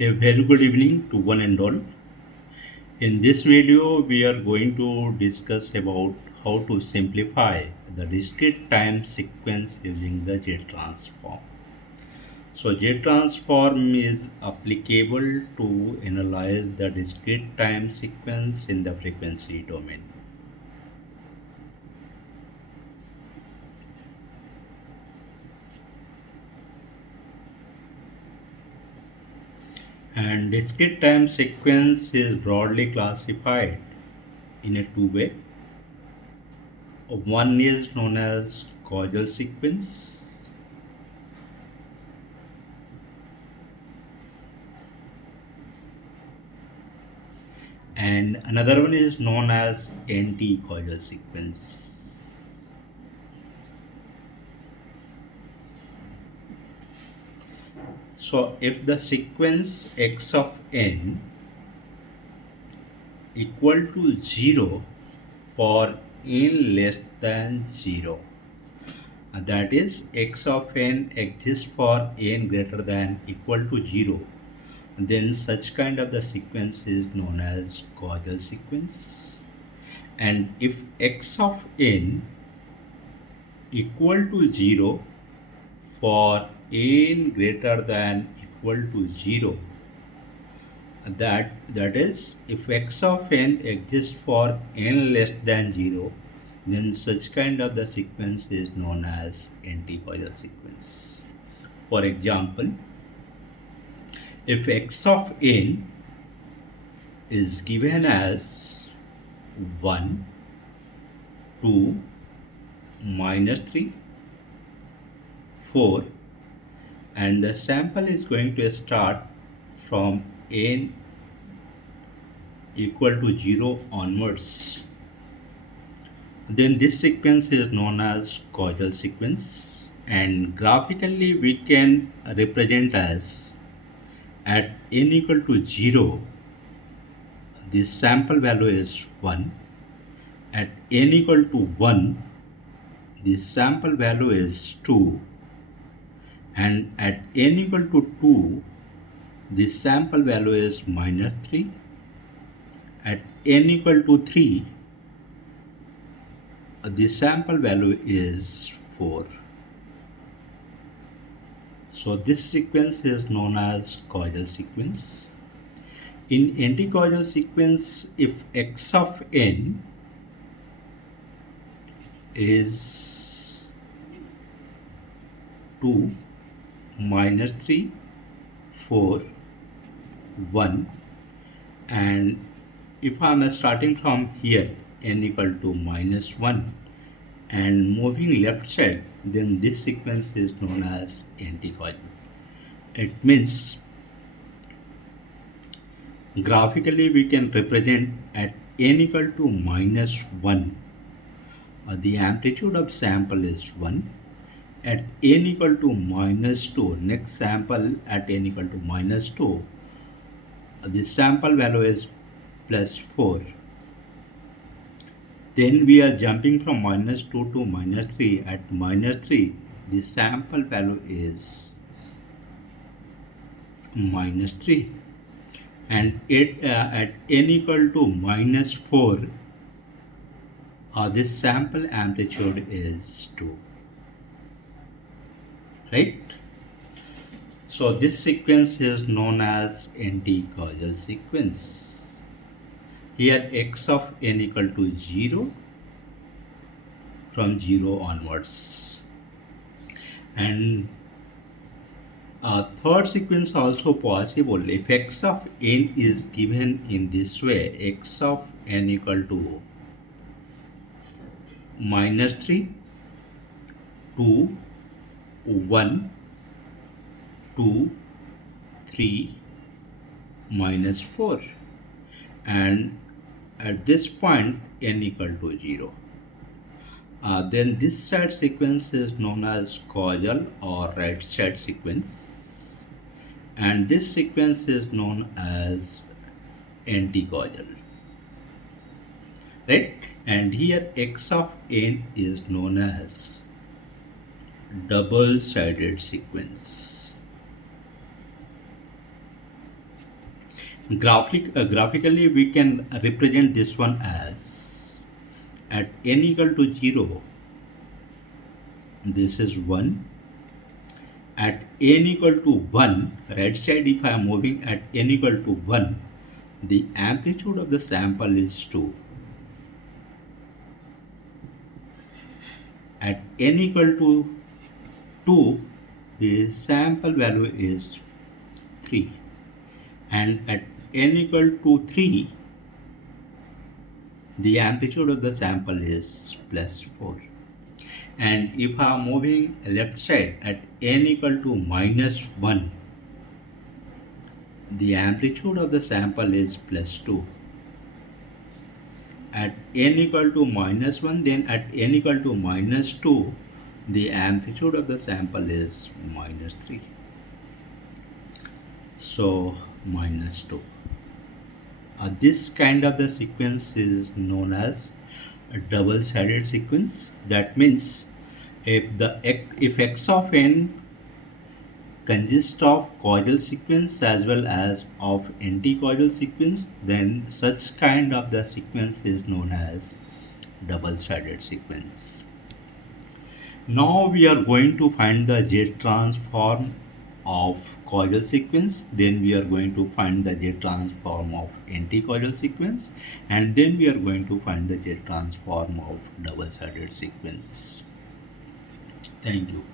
A very good evening to one and all. In this video, we are going to discuss about how to simplify the discrete time sequence using the J transform. So J transform is applicable to analyze the discrete time sequence in the frequency domain. And discrete time sequence is broadly classified in a two-way. One is known as causal sequence, and another one is known as anti-causal sequence. So if the sequence x of n equal to 0 for n less than 0, that is x of n exists for n greater than equal to 0, then such kind of the sequence is known as causal sequence. And if x of n equal to 0 for n greater than equal to 0, that is if x of n exists for n less than 0, then such kind of the sequence is known as anti-causal sequence. For example, if x of n is given as 1, 2, -3, 4, and the sample is going to start from n equal to 0 onwards, then this sequence is known as causal sequence, and graphically we can represent as at n equal to 0 the sample value is 1, at n equal to 1 the sample value is 2, and at n equal to 2 the sample value is -3, at n equal to 3 the sample value is 4. So this sequence is known as causal sequence. In anti-causal sequence, if x of n is 2, -3, 4, 1, and if I am starting from here n equal to -1 and moving left side, then this sequence is known as anti-causal. It means graphically we can represent at n equal to -1 the amplitude of sample is 1, at n equal to -2 next sample at n equal to -2 the sample value is +4. Then we are jumping from -2 to -3. At -3 the sample value is -3, and at n equal to -4 this sample amplitude is 2, right? So this sequence is known as anti-causal sequence. Here x of n equal to 0 from 0 onwards, and third sequence also possible if x of n is given in this way: x of n equal to -3, 2, 1, 2, 3, -4, and at this point n equal to 0. Then this side sequence is known as causal or right side sequence, and this sequence is known as anti-causal, right? And here x of n is known as double-sided sequence. Graphically, we can represent this one as at n equal to 0, this is 1. At n equal to 1, right side, if I am moving at n equal to 1, the amplitude of the sample is 2. At n equal to 2, the sample value is 3. And at n equal to 3, the amplitude of the sample is plus 4. And if I am moving left side at n equal to minus 1, the amplitude of the sample is plus 2. At n equal to minus 1, then at n equal to minus 2, the amplitude of the sample is minus 3. So minus 2. This kind of the sequence is known as a double-sided sequence. That means if x of n consists of causal sequence as well as of anti-causal sequence, then such kind of the sequence is known as double-sided sequence. Now we are going to find the Z transform of causal sequence, then we are going to find the Z transform of anti-causal sequence, and then we are going to find the Z transform of double-sided sequence. Thank you.